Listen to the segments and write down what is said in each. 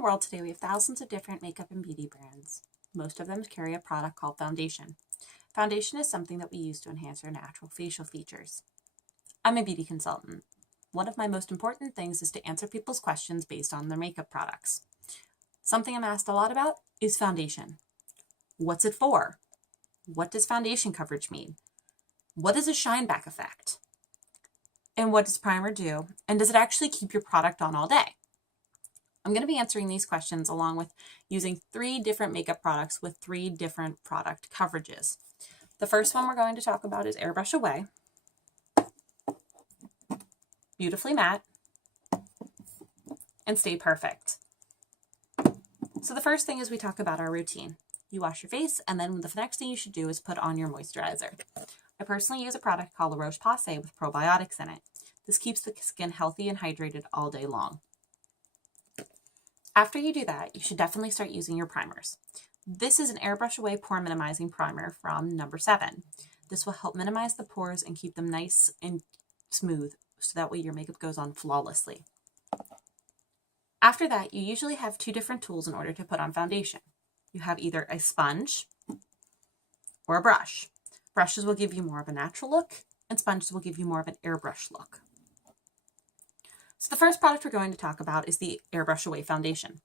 the world today, we have thousands of different makeup and beauty brands. Most of them carry a product called foundation. Foundation is something that we use to enhance our natural facial features. I'm a beauty consultant. One of my most important things is to answer people's questions based on their makeup products. Something I'm asked a lot about is foundation. What's it for? What does foundation coverage mean? What is a shine back effect? And what does primer do? And does it actually keep your product on all day? I'm going to be answering these questions along with using 3 different makeup products with 3 different product coverages. The first one we're going to talk about is Airbrush Away, Beautifully Matte, and Stay Perfect. So the first thing is we talk about our routine. You wash your face, and then the next thing you should do is put on your moisturizer. I personally use a product called La Roche-Posay with probiotics in it. This keeps the skin healthy and hydrated all day long. After you do that, you should definitely start using your primers. This is an Airbrush Away Pore Minimizing Primer from number 7. This will help minimize the pores and keep them nice and smooth, so that way your makeup goes on flawlessly. After that, you usually have 2 different tools in order to put on foundation. You have either a sponge or a brush. Brushes will give you more of a natural look, and sponges will give you more of an airbrush look. So the first product we're going to talk about is the Airbrush Away Foundation.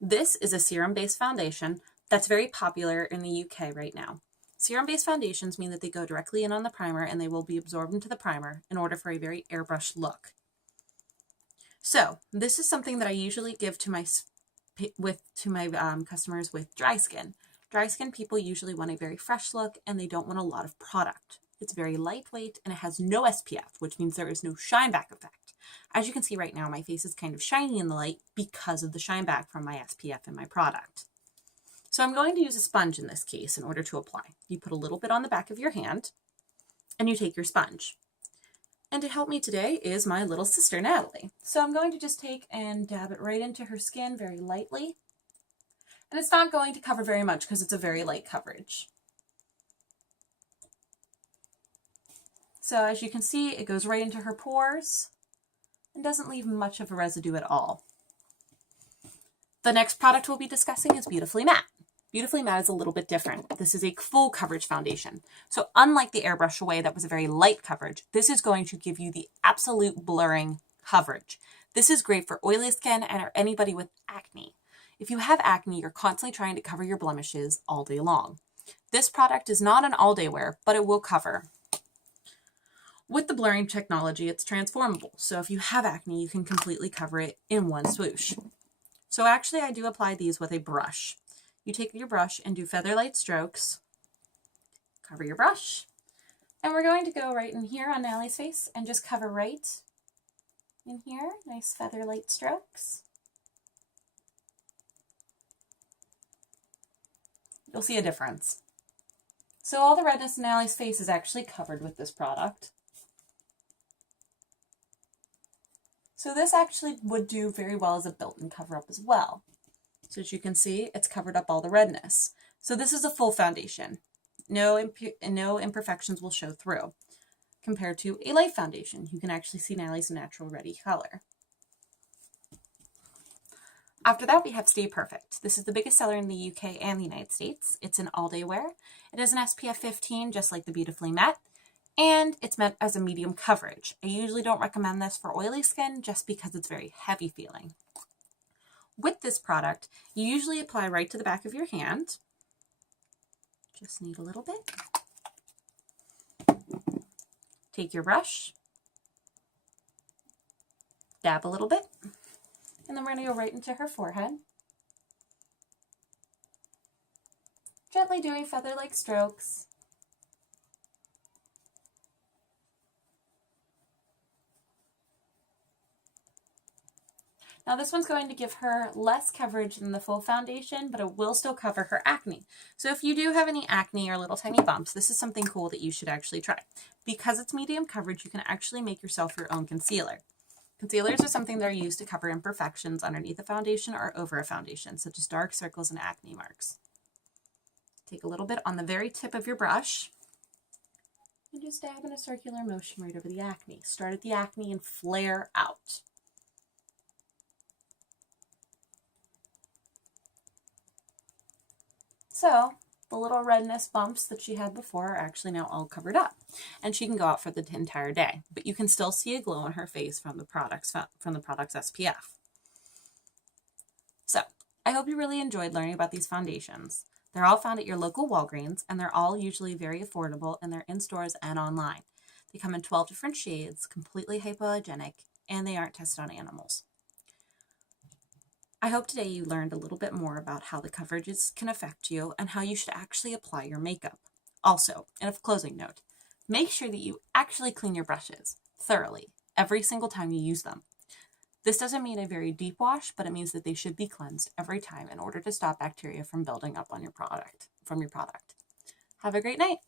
This is a serum-based foundation that's very popular in the UK right now. Serum-based foundations mean that they go directly in on the primer and they will be absorbed into the primer in order for a very airbrush look. So this is something that I usually give to my customers with dry skin. Dry skin people usually want a very fresh look and they don't want a lot of product. It's very lightweight and it has no SPF, which means there is no shine back effect. As you can see right now, my face is kind of shiny in the light because of the shine back from my SPF in my product. So I'm going to use a sponge in this case in order to apply. You put a little bit on the back of your hand and you take your sponge. And to help me today is my little sister, Natalie. So I'm going to just take and dab it right into her skin very lightly. And it's not going to cover very much because it's a very light coverage. So as you can see, it goes right into her pores and doesn't leave much of a residue at all. The next product we'll be discussing is Beautifully Matte. Beautifully Matte is a little bit different. This is a full coverage foundation. So unlike the Airbrush Away that was a very light coverage, this is going to give you the absolute blurring coverage. This is great for oily skin and anybody with acne. If you have acne, you're constantly trying to cover your blemishes all day long. This product is not an all-day wear, but it will cover. With the blurring technology, it's transformable. So if you have acne, you can completely cover it in one swoosh. So actually, I do apply these with a brush. You take your brush and do feather light strokes. Cover your brush. And we're going to go right in here on Natalie's face and just cover right in here. Nice feather light strokes. You'll see a difference. So all the redness in Natalie's face is actually covered with this product. So this actually would do very well as a built-in cover-up as well. So as you can see, it's covered up all the redness. So this is a full foundation. No imperfections will show through. Compared to a light foundation, you can actually see Natalie's natural ready color. After that, we have Stay Perfect. This is the biggest seller in the UK and the United States. It's an all-day wear. It is an SPF 15, just like the Beautifully Matte. And it's meant as a medium coverage. I usually don't recommend this for oily skin just because it's very heavy feeling. With this product, you usually apply right to the back of your hand. Just need a little bit. Take your brush, dab a little bit, and then we're going to go right into her forehead. Gently doing feather-like strokes. Now this one's going to give her less coverage than the full foundation, but it will still cover her acne. So if you do have any acne or little tiny bumps, this is something cool that you should actually try. Because it's medium coverage, you can actually make yourself your own concealer. Concealers are something that are used to cover imperfections underneath a foundation or over a foundation, such as dark circles and acne marks. Take a little bit on the very tip of your brush and just dab in a circular motion right over the acne. Start at the acne and flare out. So the little redness bumps that she had before are actually now all covered up, and she can go out for the entire day, but you can still see a glow on her face from the product's SPF. So I hope you really enjoyed learning about these foundations. They're all found at your local Walgreens, and they're all usually very affordable, and they're in stores and online. They come in 12 different shades, completely hypoallergenic, and they aren't tested on animals. I hope today you learned a little bit more about how the coverages can affect you and how you should actually apply your makeup. Also, in a closing note, make sure that you actually clean your brushes thoroughly every single time you use them. This doesn't mean a very deep wash, but it means that they should be cleansed every time in order to stop bacteria from building up on your product, from your product. Have a great night.